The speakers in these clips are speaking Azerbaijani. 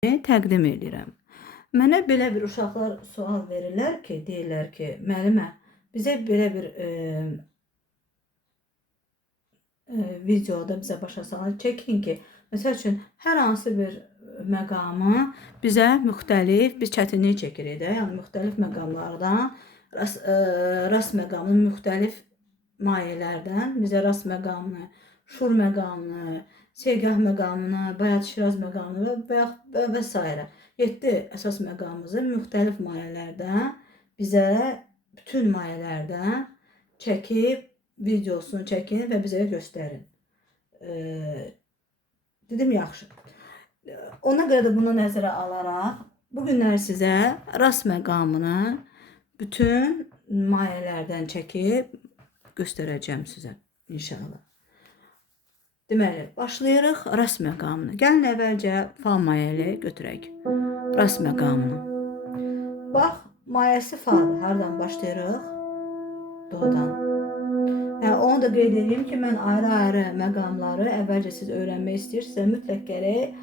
təqdim edirəm. Mənə belə bir uşaqlar sual verirlər ki, deyirlər ki, müəllimə, bizə belə bir videoda bizə başa salın, çəkin ki, məsəl üçün hər hansı bir məqamı bizə müxtəlif, biz çətinlik çəkirik də, yəni müxtəlif məqamlardan, rast məqamının müxtəlif mayələrdən bizə rast məqamını, şur məqamını, segah məqamını, Bayat Şiraz məqamını və s. 7 əsas məqamımızı müxtəlif mayələrdən bizə bütün mayələrdən çəkib, videosunu çəkin və bizə göstərin. Dedim, yaxşı. Ona görə də bunu nəzərə alaraq, bugünlər sizə rast məqamını bütün mayələrdən çəkib göstərəcəm sizə inşallah. Deməli, başlayırıq rast məqamını. Gəlin əvvəlcə fa mayəli götürək. Rast məqamını. Bax, mayəsi fadır. Hardan başlayırıq? Do'dan. Onu da qeyd edeyim ki, mən ayrı-ayrı məqamları əvvəlcə siz öyrənmək istəyirsinizsə, mütləq gərək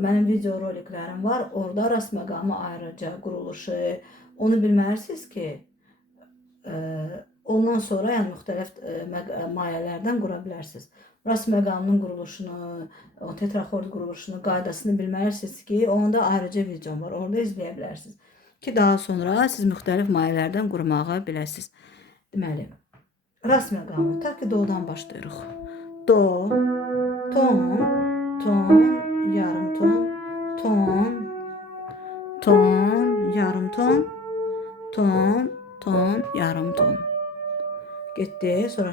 mənim video roliklərim var. Orada rast məqamı ayrıca quruluşu, onu bilməlisiniz ki, ondan sonra yəni müxtəlif mayələrdən qura bilərsiniz. Rast məqamının quruluşunu, tetraxord quruluşunu, qaydasını bilməlisiniz ki, onda ayrıca videom var. Orada izləyə bilərsiniz. Ki, daha sonra siz müxtəlif mayələrdən qurmağa biləsiniz. Deməli, rast məqamı, ta ki do'dan başlayırıq. Do, ton, ton, yarım ton, ton, ton, yarım ton, ton, ton, yarım ton. Getdi, sonra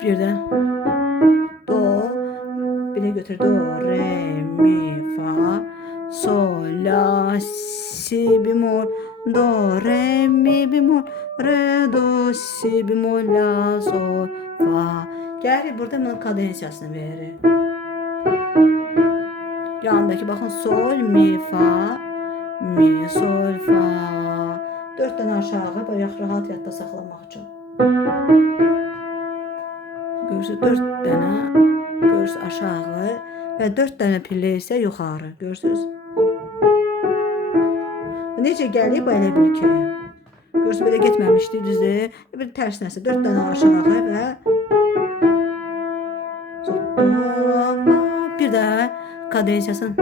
bir də do, bir də götür do, re, mi, fa, sol, la, si bemol, do, re, mi bemol, re, do, si bemol, la, sol, fa. Gəlir burada bunun kadensiyasını verir. Yanındakı baxın sol, mi, fa, mi, sol, fa. 4 dənə aşağı, böyle rahat yadda saxlamaq üçün. Görürsünüz, 4 dənə görürsünüz aşağı və 4 dənə pillə isə yuxarı. Görürsünüz. Necə gəlib elə bil ki. Görürsünüz, belə getməmişdi, düzdür. Bir tərs nəsə 4 dənə aşağı və bir də kadensiyasını.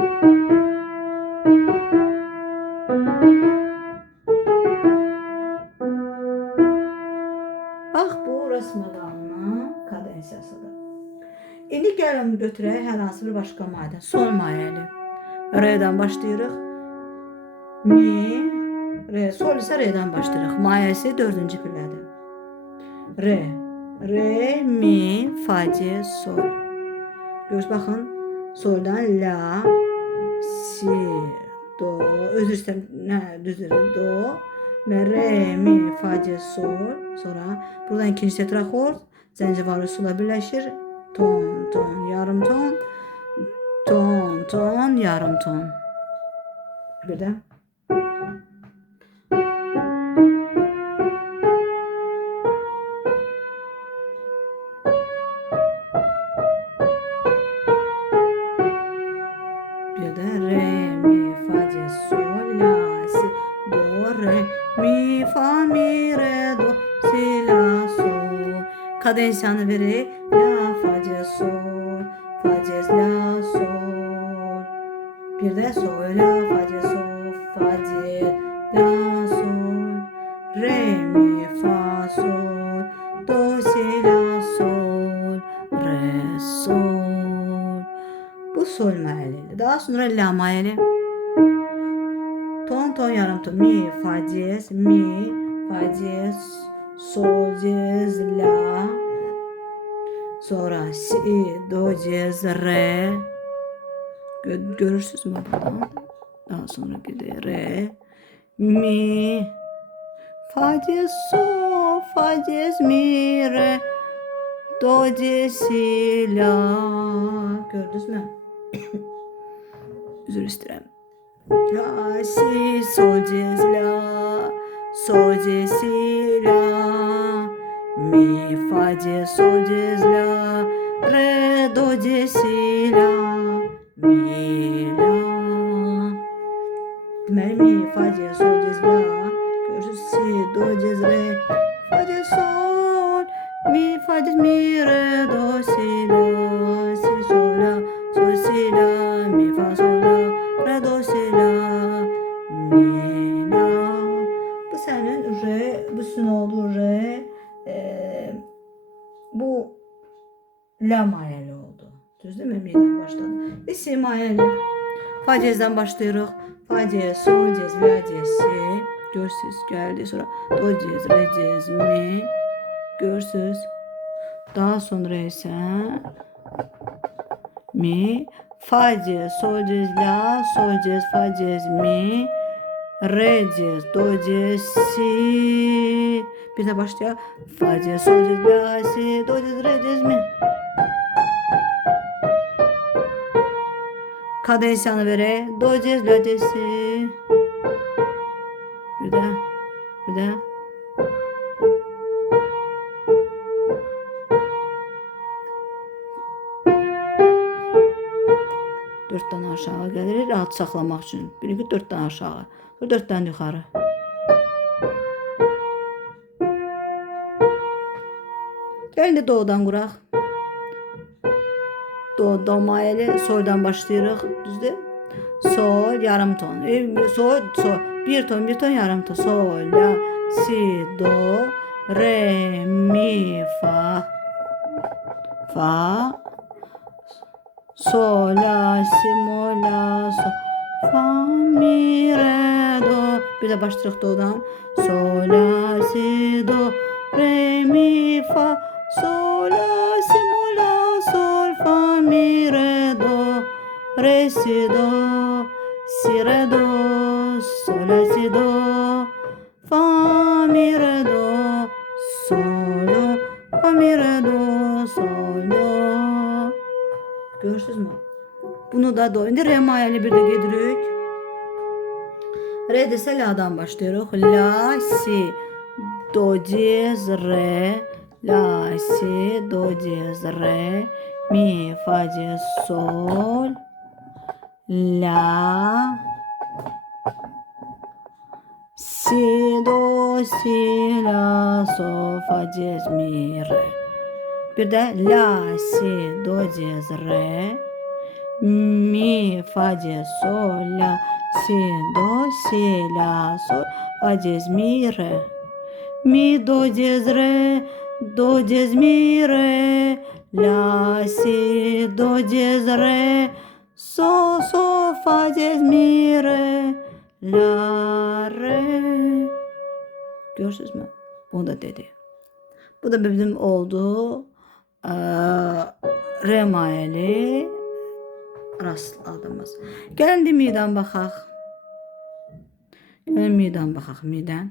Bax, bu rast məqamının kadensiyasıdır. İndi gəlin götürək hər hansı bir başqa mayədən. Sol mayəli. Re'dən başlayırıq. Mi, re, sol isə re'dən başlayırıq. Mayəsi 4-cü pillədir. Re, re, mi, fa, C, sol. Görürsünüz, baxın. Soldan la, si, do, özür istəyirəm, düzdür, do, və re, mi, fa, C, sol. Sonra buradan ikinci tetraxord, zəncivarı sula birləşir. Ton, ton, yarım ton, ton, ton, yarım ton. Bir də. Bir də re, mi, fa, C, sol, la, si, do, re, mi, fa, mi, re, do, si, la, sol. Kadensiyanı verir. La, fa, C, sol, fa, C, la, sol. Bir də sol, la, fa, C, sol, fa, C, la, sol. Re, mi, fa, sol, do, si, la, sol, re, sol. Bu sol mayəlidir. Daha sonra la mayəli. Ton, ton, yarım ton. Mi, fa, diyez, mi, fa, diyez, sol, diyez, la. Sonra si, do, diyez, re. Görürsünüz mü buradan? Daha sonra bir de re. Mi, fa, diyez, sol, fa, diyez, mi, re. Do, diyez, si, la. Gördünüz mü? Üzr istəyirəm. La, si, sol, diyez, la. Sol, diyez, si, la. Mi, fa, diyez, sol, diyez, la. re, do, c, si, la, mi, la. Deməli, mi, fa, c, sol, c, la. Görürsünüz, si, do, c, re, fa, c, sol, mi, fa, c, mi, re, do, si, la, si, sol, la, sol, si, la, mi, fa, sol, la, re, do, si, la, mi, la. Bu sənin re, bu sizin oldu re, bu la mayəli oldu. Düzdür mü? Mi'den başladı. Biz si mayəli. Fa cezdən başlayırıq. Fa cez, sol cez, la cez, si. Görürsünüz, gəldi. Sonra do cez, re cez, mi. Görürsünüz. Daha sonra isə mi. Fa cez, sol cez, la, sol cez, fa cez, mi. Re cez, do cez, si. Bir də başlayaq. Fa cez, sol cez, la, si, do cez, re cez, mi. Kadensiyanı verək. Do cez, la cez, si. Bir də. Bir də. Dörtdən aşağı gəlir. Rahat saxlamaq üçün. Bir, dörtdən aşağı. Dörtdən yuxarı. Gəlin də do'dan quraq. Do mayəli. Soldan başlayırıq. Düzdür? Sol, yarım ton. Sol, sol. Bir ton, yarım ton. Sol, la, si, do, re, mi, fa. Fa. Sol, la, si, mo, la, sol. Fa, mi, re, do. Bir də başlayırıq do'dan. Sol, la, si, do, re, mi, fa. Sol, la, si, mo, la, sol. Fa, mi, re, do. Re, si, do. Si, re, do. Sol, la, si, do. Fa, mi, re, do. Sol, do. Fa, mi, re, do. Sol, do. Görürsünüz mü? Bunu da do. İndi re mayəli bir də gedirik. Re desə la'dan başlayırıq. La, si, do, cez, re. La, si, do, cez, re. Mi, fa, cez, sol. La. Si, do, si, la, sol, fa, cez, mi, re. Bir də la, si, do, cez, re. Mi, fa, cez, sol, la, si, do, si, la, sol, fa, cez, mi, re. Mi, do, cez, re, do, cez, mi, re. La, si, do, cez, re. So, so, fa, cez, mi, re. La, re. Görürsünüz mü? Bunu da dedi. Bu da bizim oldu. Re mayəli rastladığımız. Gəlin də mi'dən baxaq. Gəlin mi'dən baxaq. Mi'dən.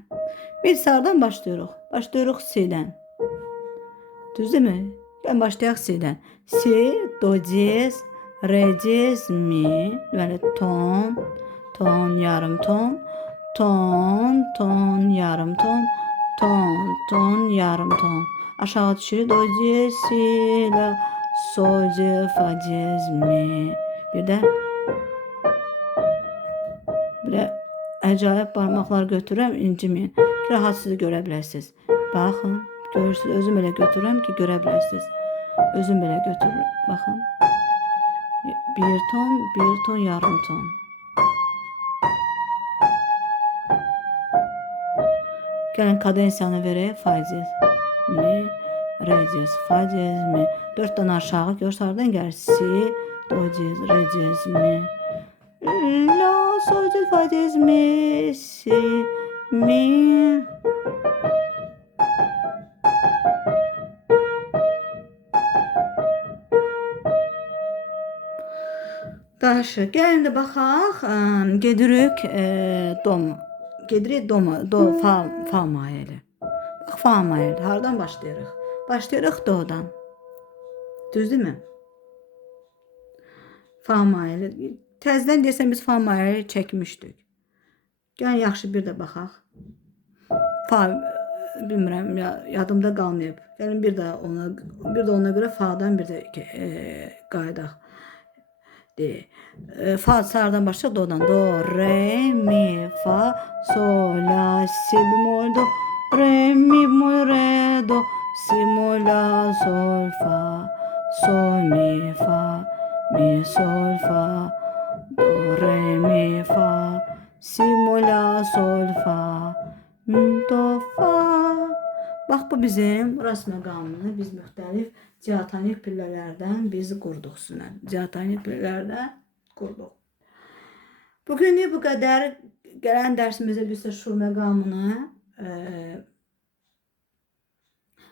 Biz sağdan başlayırıq. Başlayırıq si'dən. Düzdürmü? Gəlin başlayaq si'dən. Si, do, cez, re, cez, mi. Deməli ton, ton, yarım ton. Ton, ton, yarım ton. Ton, ton, yarım ton. Aşağı düşürük. Do, cez, si, la, sol, cez, fa, cez, mi. Bir də əcayib barmaqlar götürürəm, inciməyin. Rahat sizi görə biləsiniz. Baxın, görürsünüz. Özüm elə götürürəm ki, görə biləsiniz. Özüm belə götürürüm. Baxın. Bir ton, yarım ton. Gəlin kadensiyanı verək. Fa cez, mi, re cez, fa cez, mi. 4'dən aşağı görürsünüz. Hardan gəlir? Si, do cez, re cez, mi. La, sol cez, fa cez, mi, si, mi. Daşı. Gəlin də baxaq. Gedirik dom. Gedirik do, fa mayəli. Bax, fa mayəli. Hardan başlayırıq? Başlayırıq do'dan. Düzdürmü? Fa mayəli. Təzədən desəm biz fa mayəli çəkmişdik. Gəlin yaxşı bir də baxaq. bilmirəm, yadımda qalmayıb. Gəlin bir də ona görə fadan bir də qaydaq. Fa sardan başlayaq dodan. Do, re, mi, fa, sol, la, si bemol, do, re, mi bemol, re, do, si bemol, la, sol, fa, sol, mi, fa, mi, sol, fa, do, re, mi, fa, si bemol, la, sol, fa, mi, do, fa. Bax bu bizim rast məqamını biz müxtəlif diatonik pillələrdən biz qurduq sizlə. Diatonik pillələrdən qurduq. Bugünlük bu qədər. Gələn dərsimizdə biz də şur məqamını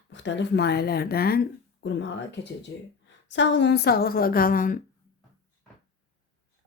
müxtəlif mayələrdən qurmağa keçəcəyik. Sağ olun, sağlıqla qalın.